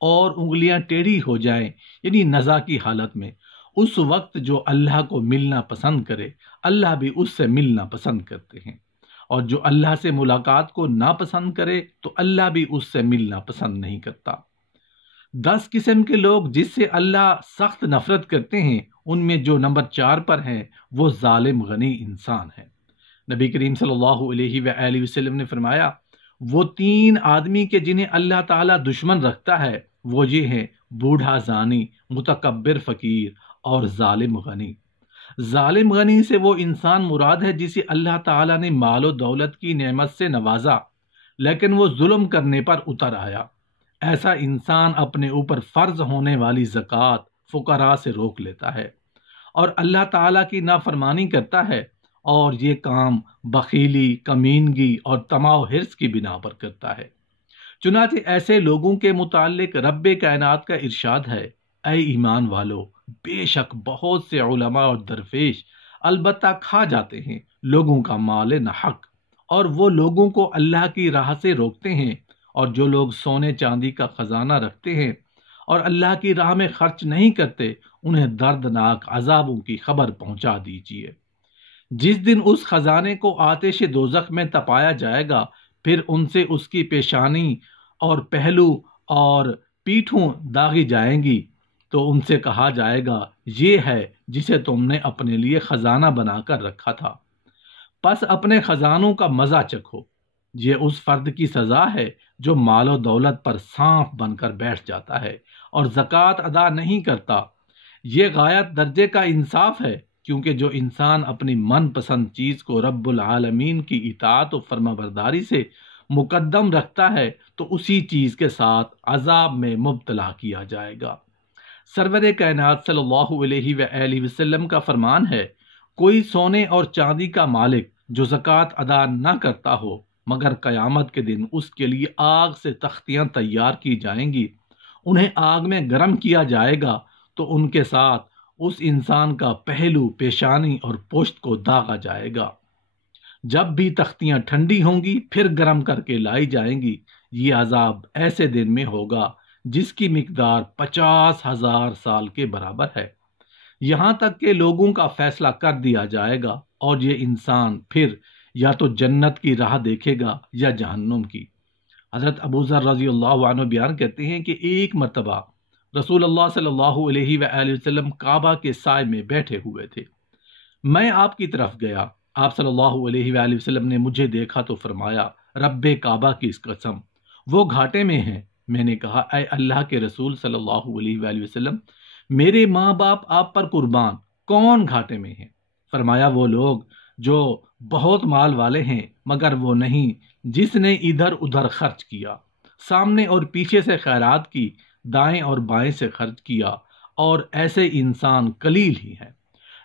اور انگلیاں ٹیڑھی ہو جائیں، یعنی نزا کی حالت میں، اس وقت جو اللہ کو ملنا پسند کرے اللہ بھی اس سے ملنا پسند کرتے ہیں، اور جو اللہ سے ملاقات کو ناپسند کرے تو اللہ بھی اس سے ملنا پسند نہیں کرتا۔ 10 قسم کے لوگ جس سے اللہ سخت نفرت کرتے ہیں، ان میں جو نمبر 4 پر ہیں وہ ظالم غنی انسان ہے۔ نبی کریم صلی اللہ علیہ وآلہ وسلم نے فرمایا، وہ 3 آدمی کے جنہیں اللہ تعالیٰ دشمن رکھتا ہے وہ یہ ہیں: بوڑھا زانی، متکبر فقیر اور ظالم غنی۔ ظالم غنی سے وہ انسان مراد ہے جسے اللہ تعالیٰ نے مال و دولت کی نعمت سے نوازا لیکن وہ ظلم کرنے پر اتر آیا۔ ایسا انسان اپنے اوپر فرض ہونے والی زکوٰۃ فقراء سے روک لیتا ہے اور اللہ تعالیٰ کی نافرمانی کرتا ہے، اور یہ کام بخیلی، کمینگی اور طمع و حرص کی بنا پر کرتا ہے۔ چنانچہ ایسے لوگوں کے متعلق رب کائنات کا ارشاد ہے: اے ایمان والو، بے شک بہت سے علماء اور درویش البتہ کھا جاتے ہیں لوگوں کا مال ناحق، اور وہ لوگوں کو اللہ کی راہ سے روکتے ہیں، اور جو لوگ سونے چاندی کا خزانہ رکھتے ہیں اور اللہ کی راہ میں خرچ نہیں کرتے انہیں دردناک عذابوں کی خبر پہنچا دیجیے۔ جس دن اس خزانے کو آتش دوزخ میں تپایا جائے گا، پھر ان سے اس کی پیشانی اور پہلو اور پیٹھوں داغی جائیں گی، تو ان سے کہا جائے گا یہ ہے جسے تم نے اپنے لیے خزانہ بنا کر رکھا تھا، پس اپنے خزانوں کا مزہ چکھو۔ یہ اس فرد کی سزا ہے جو مال و دولت پر سانپ بن کر بیٹھ جاتا ہے اور زکوٰۃ ادا نہیں کرتا۔ یہ غایت درجے کا انصاف ہے، کیونکہ جو انسان اپنی من پسند چیز کو رب العالمین کی اطاعت و فرما برداری سے مقدم رکھتا ہے تو اسی چیز کے ساتھ عذاب میں مبتلا کیا جائے گا۔ سرور کائنات صلی اللہ علیہ وآلہ وسلم کا فرمان ہے: کوئی سونے اور چاندی کا مالک جو زکوٰۃ ادا نہ کرتا ہو، مگر قیامت کے دن اس کے لیے آگ سے تختیاں تیار کی جائیں گی، انہیں آگ میں گرم کیا جائے گا تو ان کے ساتھ اس انسان کا پہلو، پیشانی اور پشت کو داغا جائے گا۔ جب بھی تختیاں ٹھنڈی ہوں گی پھر گرم کر کے لائی جائیں گی۔ یہ عذاب ایسے دن میں ہوگا جس کی مقدار 50,000 سال کے برابر ہے، یہاں تک کہ لوگوں کا فیصلہ کر دیا جائے گا اور یہ انسان پھر یا تو جنت کی راہ دیکھے گا یا جہنم کی۔ حضرت ابو ذر رضی اللہ عنہ بیان کرتے ہیں کہ ایک مرتبہ رسول اللہ صلی اللہ علیہ وآلہ وسلم کعبہ کے سائے میں بیٹھے ہوئے تھے۔ میں آپ کی طرف گیا، آپ صلی اللہ علیہ وآلہ وسلم نے مجھے دیکھا تو فرمایا: رب کعبہ کی قسم، وہ گھاٹے میں ہیں۔ میں نے کہا: اے اللہ کے رسول صلی اللہ علیہ وآلہ وسلم، میرے ماں باپ آپ پر قربان، کون گھاٹے میں ہیں؟ فرمایا: وہ لوگ جو بہت مال والے ہیں مگر وہ نہیں جس نے ادھر ادھر خرچ کیا، سامنے اور پیچھے سے خیرات کی، دائیں اور بائیں سے خرچ کیا، اور ایسے انسان قلیل ہی ہیں۔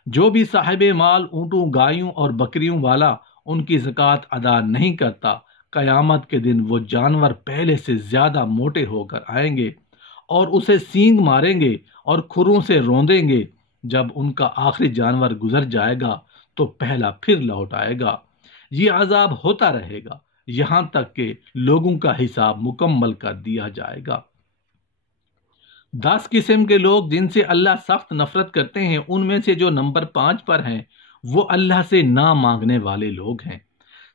جو بھی صاحب مال اونٹوں، گایوں اور بکریوں والا ان کی زکوٰۃ ادا نہیں کرتا، قیامت کے دن وہ جانور پہلے سے زیادہ موٹے ہو کر آئیں گے اور اسے سینگ ماریں گے اور کھروں سے روندیں گے۔ جب ان کا آخری جانور گزر جائے گا تو پہلا پھر لوٹ آئے گا۔ یہ عذاب ہوتا رہے گا یہاں تک کہ لوگوں کا حساب مکمل کر دیا جائے گا۔ 10 قسم کے لوگ جن سے اللہ سخت نفرت کرتے ہیں، ان میں سے جو نمبر 5 پر ہیں وہ اللہ سے نہ مانگنے والے لوگ ہیں۔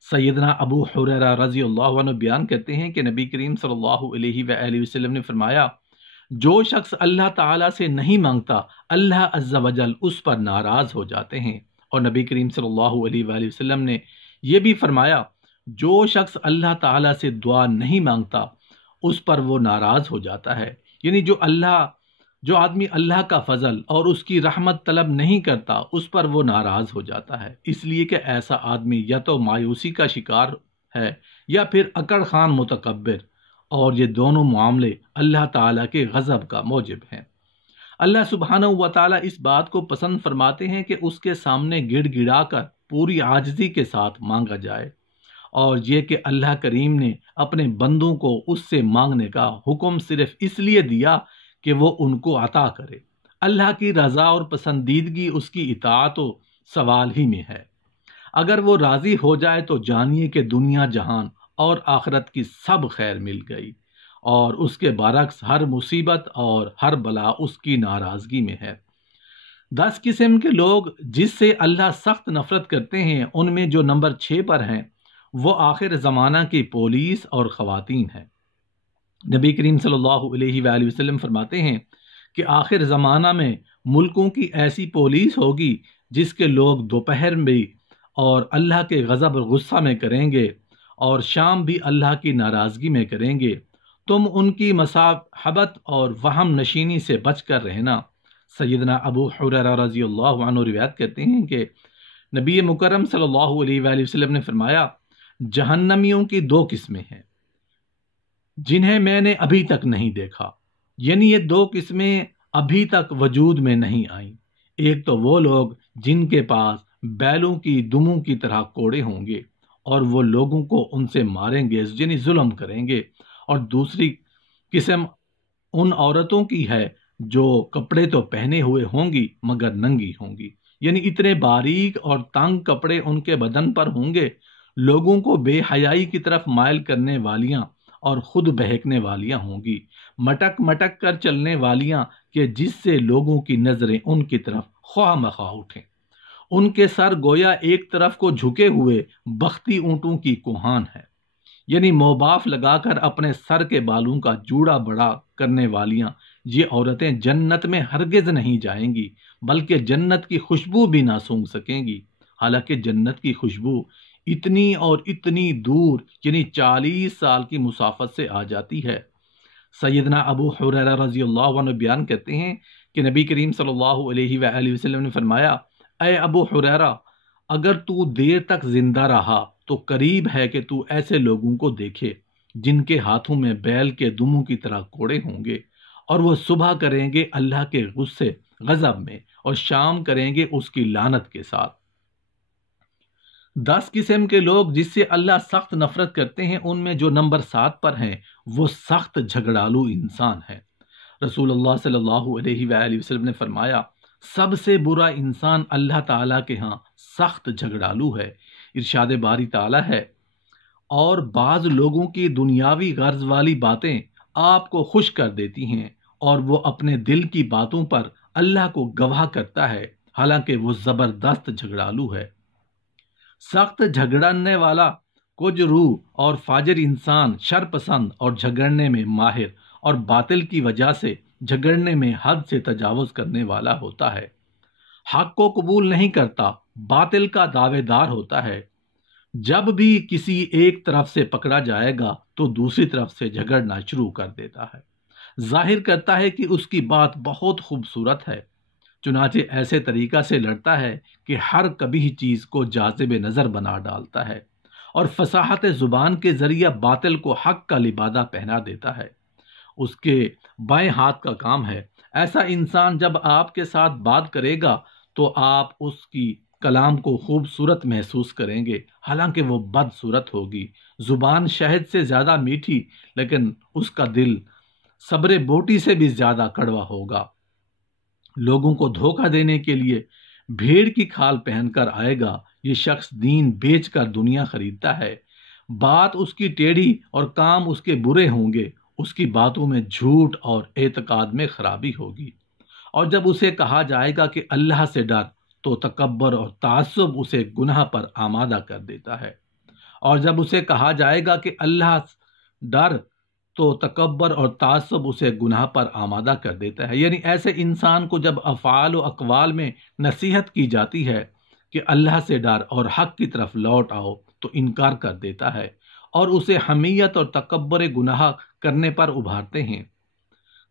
سیدنا ابو ہریرہ رضی اللہ عنہ بیان کرتے ہیں کہ نبی کریم صلی اللہ علیہ وآلہ وسلم نے فرمایا: جو شخص اللہ تعالیٰ سے نہیں مانگتا اللہ عز و جل اس پر ناراض ہو جاتے ہیں، اور نبی کریم صلی اللہ علیہ وآلہ وسلم نے یہ بھی فرمایا: جو شخص اللہ تعالیٰ سے دعا نہیں مانگتا اس پر وہ ناراض ہو جاتا ہے، یعنی جو آدمی اللہ کا فضل اور اس کی رحمت طلب نہیں کرتا اس پر وہ ناراض ہو جاتا ہے، اس لیے کہ ایسا آدمی یا تو مایوسی کا شکار ہے یا پھر اکڑ خان متکبر، اور یہ دونوں معاملے اللہ تعالیٰ کے غضب کا موجب ہیں۔ اللہ سبحانہ و تعالیٰ اس بات کو پسند فرماتے ہیں کہ اس کے سامنے گڑ گڑا کر پوری عاجزی کے ساتھ مانگا جائے، اور یہ کہ اللہ کریم نے اپنے بندوں کو اس سے مانگنے کا حکم صرف اس لیے دیا کہ وہ ان کو عطا کرے۔ اللہ کی رضا اور پسندیدگی اس کی اطاعت و سوال ہی میں ہے۔ اگر وہ راضی ہو جائے تو جانیے کہ دنیا جہان اور آخرت کی سب خیر مل گئی، اور اس کے برعکس ہر مصیبت اور ہر بلا اس کی ناراضگی میں ہے۔ 10 قسم کے لوگ جس سے اللہ سخت نفرت کرتے ہیں، ان میں جو نمبر 6 پر ہیں وہ آخر زمانہ کی پولیس اور خواتین ہیں۔ نبی کریم صلی اللہ علیہ وآلہ وسلم فرماتے ہیں کہ آخر زمانہ میں ملکوں کی ایسی پولیس ہوگی جس کے لوگ دوپہر میں اور اللہ کے غضب اور غصہ میں کریں گے اور شام بھی اللہ کی ناراضگی میں کریں گے۔ تم ان کی مصاحبت اور وہم نشینی سے بچ کر رہنا۔ سیدنا ابو ہریرہ رضی اللہ عنہ روایت کرتے ہیں کہ نبی مکرم صلی اللہ علیہ وآلہ وسلم نے فرمایا، جہنمیوں کی 2 قسمیں ہیں جنہیں میں نے ابھی تک نہیں دیکھا، یعنی یہ 2 قسمیں ابھی تک وجود میں نہیں آئیں۔ ایک تو وہ لوگ جن کے پاس بیلوں کی دموں کی طرح کوڑے ہوں گے اور وہ لوگوں کو ان سے ماریں گے، یعنی ظلم کریں گے، اور دوسری قسم ان عورتوں کی ہے جو کپڑے تو پہنے ہوئے ہوں گی مگر ننگی ہوں گی، یعنی اتنے باریک اور تنگ کپڑے ان کے بدن پر ہوں گے، لوگوں کو بے حیائی کی طرف مائل کرنے والیاں اور خود بہکنے والیاں ہوں گی، مٹک مٹک کر چلنے والیاں کہ جس سے لوگوں کی نظریں ان کی طرف خواہ مخواہ اٹھیں۔ ان کے سر گویا ایک طرف کو جھکے ہوئے بختی اونٹوں کی کوہان ہے، یعنی موباف لگا کر اپنے سر کے بالوں کا جوڑا بڑا کرنے والیاں یہ عورتیں جنت میں ہرگز نہیں جائیں گی، بلکہ جنت کی خوشبو بھی نہ سونگھ سکیں گی، حالانکہ جنت کی خوشبو اتنی اور اتنی دور یعنی 40 سال کی مسافت سے آ جاتی ہے۔ سیدنا ابو ہریرہ رضی اللہ عنہ بیان کرتے ہیں کہ نبی کریم صلی اللہ علیہ وآلہ وسلم نے فرمایا، اے ابو ہریرہ، اگر تو دیر تک زندہ رہا تو قریب ہے کہ تو ایسے لوگوں کو دیکھے جن کے ہاتھوں میں بیل کے دموں کی طرح کوڑے ہوں گے، اور وہ صبح کریں گے اللہ کے غصے غضب میں اور شام کریں گے اس کی لعنت کے ساتھ۔ 10 قسم کے لوگ جس سے اللہ سخت نفرت کرتے ہیں، ان میں جو نمبر 7 پر ہیں وہ سخت جھگڑالو انسان ہے۔ رسول اللہ صلی اللہ علیہ وآلہ وسلم نے فرمایا، سب سے برا انسان اللہ تعالیٰ کے ہاں سخت جھگڑالو ہے۔ ارشاد باری تعالیٰ ہے، اور بعض لوگوں کی دنیاوی غرض والی باتیں آپ کو خوش کر دیتی ہیں اور وہ اپنے دل کی باتوں پر اللہ کو گواہ کرتا ہے، حالانکہ وہ زبردست جھگڑالو ہے۔ سخت جھگڑنے والا کچھ روح اور فاجر انسان شر پسند اور جھگڑنے میں ماہر اور باطل کی وجہ سے جھگڑنے میں حد سے تجاوز کرنے والا ہوتا ہے، حق کو قبول نہیں کرتا، باطل کا دعوے دار ہوتا ہے۔ جب بھی کسی ایک طرف سے پکڑا جائے گا تو دوسری طرف سے جھگڑنا شروع کر دیتا ہے، ظاہر کرتا ہے کہ اس کی بات بہت خوبصورت ہے، چنانچہ ایسے طریقہ سے لڑتا ہے کہ ہر کبھی چیز کو جاذب نظر بنا ڈالتا ہے اور فصاحت زبان کے ذریعہ باطل کو حق کا لبادہ پہنا دیتا ہے، اس کے بائیں ہاتھ کا کام ہے۔ ایسا انسان جب آپ کے ساتھ بات کرے گا تو آپ اس کی کلام کو خوبصورت محسوس کریں گے، حالانکہ وہ بدصورت ہوگی۔ زبان شہد سے زیادہ میٹھی، لیکن اس کا دل صبر بوٹی سے بھی زیادہ کڑوا ہوگا۔ لوگوں کو دھوکہ دینے کے لیے بھیڑ کی کھال پہن کر آئے گا۔ یہ شخص دین بیچ کر دنیا خریدتا ہے، بات اس کی ٹیڑھی اور کام اس کے برے ہوں گے، اس کی باتوں میں جھوٹ اور اعتقاد میں خرابی ہوگی۔ اور جب اسے کہا جائے گا کہ اللہ سے ڈر تو تکبر اور تعصب اسے گناہ پر آمادہ کر دیتا ہے، اور جب اسے کہا جائے گا کہ اللہ ڈر تو تکبر اور تعصب اسے گناہ پر آمادہ کر دیتا ہے۔ یعنی ایسے انسان کو جب افعال و اقوال میں نصیحت کی جاتی ہے کہ اللہ سے ڈر اور حق کی طرف لوٹ آؤ تو انکار کر دیتا ہے اور اسے حمیت اور تکبر گناہ کرنے پر ابھارتے ہیں۔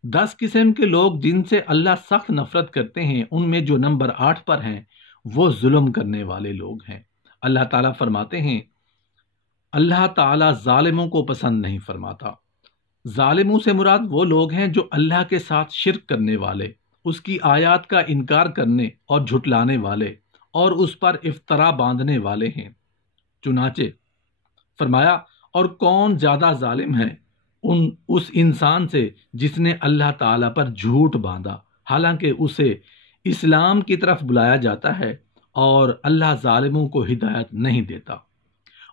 10 قسم کے لوگ جن سے اللہ سخت نفرت کرتے ہیں، ان میں جو نمبر 8 پر ہیں وہ ظلم کرنے والے لوگ ہیں۔ اللہ تعالیٰ فرماتے ہیں، اللہ تعالیٰ ظالموں کو پسند نہیں فرماتا۔ ظالموں سے مراد وہ لوگ ہیں جو اللہ کے ساتھ شرک کرنے والے، اس کی آیات کا انکار کرنے اور جھٹلانے والے اور اس پر افترا باندھنے والے ہیں۔ چنانچہ فرمایا، اور کون زیادہ ظالم ہے اس انسان سے جس نے اللہ تعالیٰ پر جھوٹ باندھا، حالانکہ اسے اسلام کی طرف بلایا جاتا ہے، اور اللہ ظالموں کو ہدایت نہیں دیتا۔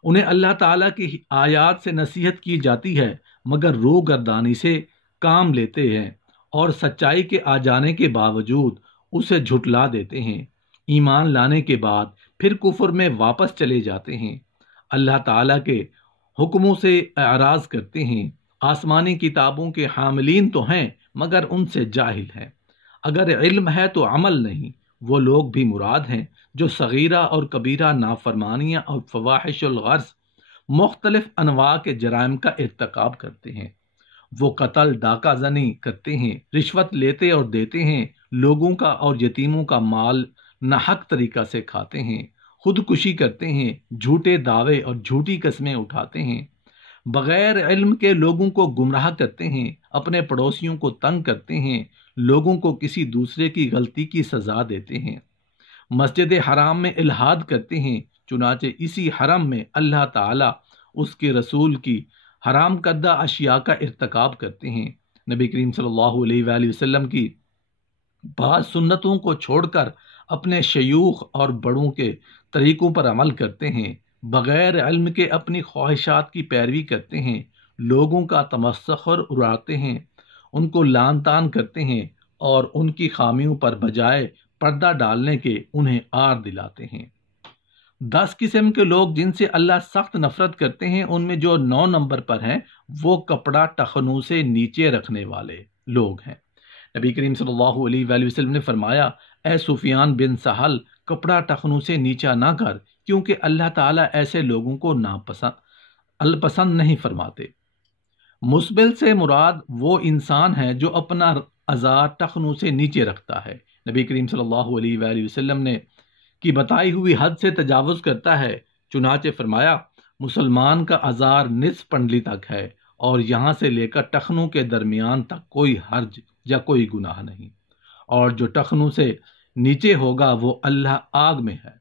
انہیں اللہ تعالیٰ کی آیات سے نصیحت کی جاتی ہے مگر روگردانی سے کام لیتے ہیں اور سچائی کے آ جانے کے باوجود اسے جھٹلا دیتے ہیں، ایمان لانے کے بعد پھر کفر میں واپس چلے جاتے ہیں، اللہ تعالیٰ کے حکموں سے اعراض کرتے ہیں، آسمانی کتابوں کے حاملین تو ہیں مگر ان سے جاہل ہیں، اگر علم ہے تو عمل نہیں۔ وہ لوگ بھی مراد ہیں جو صغیرہ اور کبیرہ نافرمانیاں اور فواحش الغرض مختلف انواع کے جرائم کا ارتکاب کرتے ہیں۔ وہ قتل، ڈاکہ زنی کرتے ہیں، رشوت لیتے اور دیتے ہیں، لوگوں کا اور یتیموں کا مال ناحق طریقہ سے کھاتے ہیں، خودکشی کرتے ہیں، جھوٹے دعوے اور جھوٹی قسمیں اٹھاتے ہیں، بغیر علم کے لوگوں کو گمراہ کرتے ہیں، اپنے پڑوسیوں کو تنگ کرتے ہیں، لوگوں کو کسی دوسرے کی غلطی کی سزا دیتے ہیں، مسجد حرام میں الحاد کرتے ہیں، چنانچہ اسی حرم میں اللہ تعالیٰ اس کے رسول کی حرام کردہ اشیاء کا ارتکاب کرتے ہیں، نبی کریم صلی اللہ علیہ وآلہ وسلم کی بعض سنتوں کو چھوڑ کر اپنے شیوخ اور بڑوں کے طریقوں پر عمل کرتے ہیں، بغیر علم کے اپنی خواہشات کی پیروی کرتے ہیں، لوگوں کا تمسخر اڑاتے ہیں، ان کو لعن طعن کرتے ہیں اور ان کی خامیوں پر بجائے پردہ ڈالنے کے انہیں آر دلاتے ہیں۔ 10 قسم کے لوگ جن سے اللہ سخت نفرت کرتے ہیں، ان میں جو 9 نمبر پر ہیں وہ کپڑا ٹخنوں سے نیچے رکھنے والے لوگ ہیں۔ نبی کریم صلی اللہ علیہ وآلہ وسلم نے فرمایا، اے سفیان بن سہل، کپڑا ٹخنوں سے نیچا نہ کر، کیونکہ اللہ تعالیٰ ایسے لوگوں کو الپسند نہیں فرماتے۔ مسبل سے مراد وہ انسان ہے جو اپنا عزا ٹخنوں سے نیچے رکھتا ہے۔ نبی کریم صلی اللہ علیہ وآلہ وسلم نے کی بتائی ہوئی حد سے تجاوز کرتا ہے، چنانچہ فرمایا، مسلمان کا ازار نصف پنڈلی تک ہے اور یہاں سے لے کر ٹخنوں کے درمیان تک کوئی حرج یا کوئی گناہ نہیں، اور جو ٹخنوں سے نیچے ہوگا وہ اللہ آگ میں ہے۔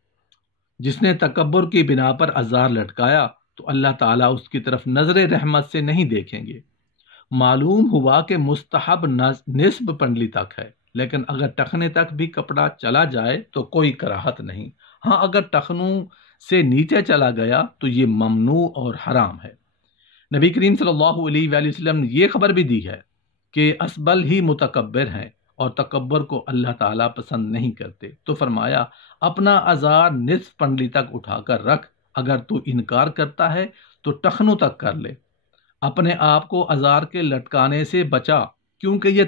جس نے تکبر کی بنا پر ازار لٹکایا تو اللہ تعالیٰ اس کی طرف نظر رحمت سے نہیں دیکھیں گے۔ معلوم ہوا کہ مستحب نصف پنڈلی تک ہے، لیکن اگر ٹخنے تک بھی کپڑا چلا جائے تو کوئی کراہت نہیں، ہاں اگر ٹخنوں سے نیچے چلا گیا تو یہ ممنوع اور حرام ہے۔ نبی کریم صلی اللہ علیہ وآلہ وسلم نے یہ خبر بھی دی ہے کہ اسبل ہی متکبر ہیں اور تکبر کو اللہ تعالیٰ پسند نہیں کرتے، تو فرمایا، اپنا ازار نصف پنڈلی تک اٹھا کر رکھ، اگر تو انکار کرتا ہے تو ٹخنوں تک کر لے، اپنے آپ کو ازار کے لٹکانے سے بچا، کیونکہ یہ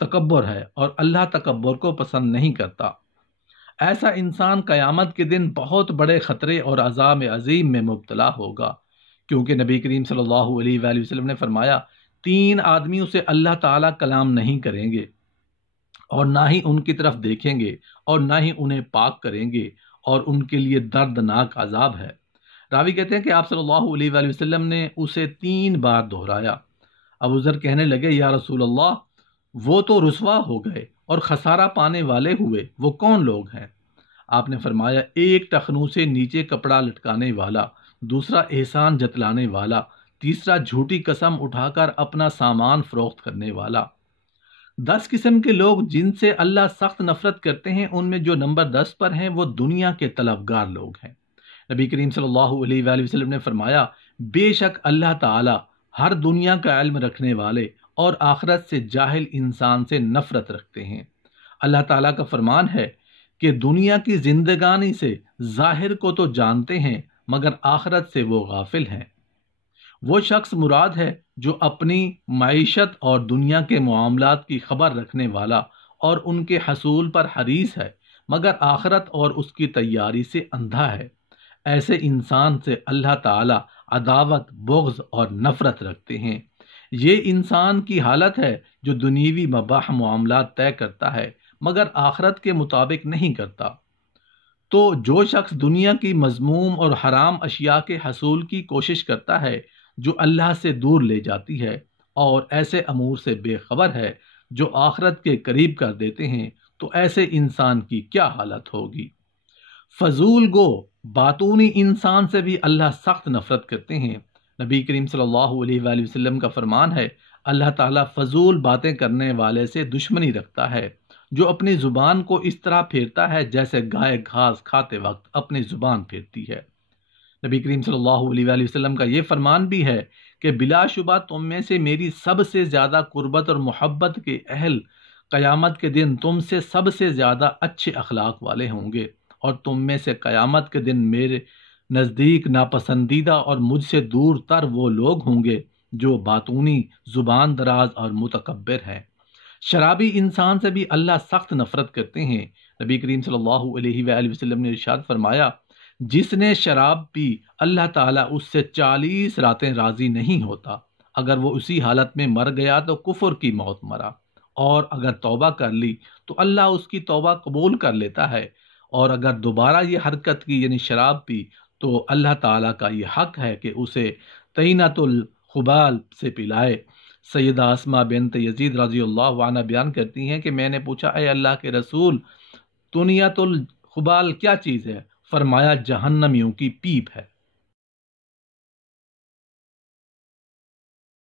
تکبر ہے اور اللہ تکبر کو پسند نہیں کرتا۔ ایسا انسان قیامت کے دن بہت بڑے خطرے اور عذاب عظیم میں مبتلا ہوگا، کیونکہ نبی کریم صلی اللہ علیہ وآلہ وسلم نے فرمایا، 3 آدمیوں سے اللہ تعالیٰ کلام نہیں کریں گے اور نہ ہی ان کی طرف دیکھیں گے اور نہ ہی انہیں پاک کریں گے، اور ان کے لیے دردناک عذاب ہے۔ راوی کہتے ہیں کہ آپ صلی اللہ علیہ وآلہ وسلم نے اسے 3 بار دہرایا۔ ابو ذر کہنے لگے، یا رسول اللہ، وہ تو رسوا ہو گئے اور خسارہ پانے والے ہوئے، وہ کون لوگ ہیں؟ آپ نے فرمایا، ایک ٹخنوں سے نیچے کپڑا لٹکانے والا، دوسرا احسان جتلانے والا، تیسرا جھوٹی قسم اٹھا کر اپنا سامان فروخت کرنے والا۔ 10 قسم کے لوگ جن سے اللہ سخت نفرت کرتے ہیں، ان میں جو نمبر 10 پر ہیں وہ دنیا کے طلبگار لوگ ہیں۔ نبی کریم صلی اللہ علیہ وآلہ وسلم نے فرمایا، بے شک اللہ تعالی ہر دنیا کا علم رکھنے والے اور آخرت سے جاہل انسان سے نفرت رکھتے ہیں۔ اللہ تعالیٰ کا فرمان ہے کہ دنیا کی زندگانی سے ظاہر کو تو جانتے ہیں مگر آخرت سے وہ غافل ہیں۔ وہ شخص مراد ہے جو اپنی معیشت اور دنیا کے معاملات کی خبر رکھنے والا اور ان کے حصول پر حریص ہے مگر آخرت اور اس کی تیاری سے اندھا ہے۔ ایسے انسان سے اللہ تعالی عداوت، بغض اور نفرت رکھتے ہیں۔ یہ انسان کی حالت ہے جو دنیوی مباح معاملات طے کرتا ہے مگر آخرت کے مطابق نہیں کرتا۔ تو جو شخص دنیا کی مذموم اور حرام اشیاء کے حصول کی کوشش کرتا ہے جو اللہ سے دور لے جاتی ہے، اور ایسے امور سے بے خبر ہے جو آخرت کے قریب کر دیتے ہیں، تو ایسے انسان کی کیا حالت ہوگی۔ فضول گو باطونی انسان سے بھی اللہ سخت نفرت کرتے ہیں۔ نبی کریم صلی اللہ علیہ وآلہ وسلم کا فرمان ہے، اللہ تعالیٰ فضول باتیں کرنے والے سے دشمنی رکھتا ہے جو اپنی زبان کو اس طرح پھیرتا ہے جیسے گائے گھاس کھاتے وقت اپنی زبان پھیرتی ہے۔ نبی کریم صلی اللہ علیہ وآلہ وسلم کا یہ فرمان بھی ہے کہ بلا شبہ تم میں سے میری سب سے زیادہ قربت اور محبت کے اہل قیامت کے دن تم سے سب سے زیادہ اچھے اخلاق والے ہوں گے، اور تم میں سے قیامت کے دن میرے نزدیک ناپسندیدہ اور مجھ سے دور تر وہ لوگ ہوں گے جو باطونی، زبان دراز اور متکبر ہیں۔ شرابی انسان سے بھی اللہ سخت نفرت کرتے ہیں۔ نبی کریم صلی اللہ علیہ وآلہ وسلم نے ارشاد فرمایا، جس نے شراب پی اللہ تعالیٰ اس سے 40 راتیں راضی نہیں ہوتا، اگر وہ اسی حالت میں مر گیا تو کفر کی موت مرا، اور اگر توبہ کر لی تو اللہ اس کی توبہ قبول کر لیتا ہے، اور اگر دوبارہ یہ حرکت کی یعنی شراب پی تو اللہ تعالیٰ کا یہ حق ہے کہ اسے طینۃ الخبال سے پلائے۔ سیدہ اسماء بنت یزید رضی اللہ عنہ بیان کرتی ہیں کہ میں نے پوچھا، اے اللہ کے رسول، طنیۃ الخبال کیا چیز ہے؟ فرمایا جہنمیوں کی پیپ ہے۔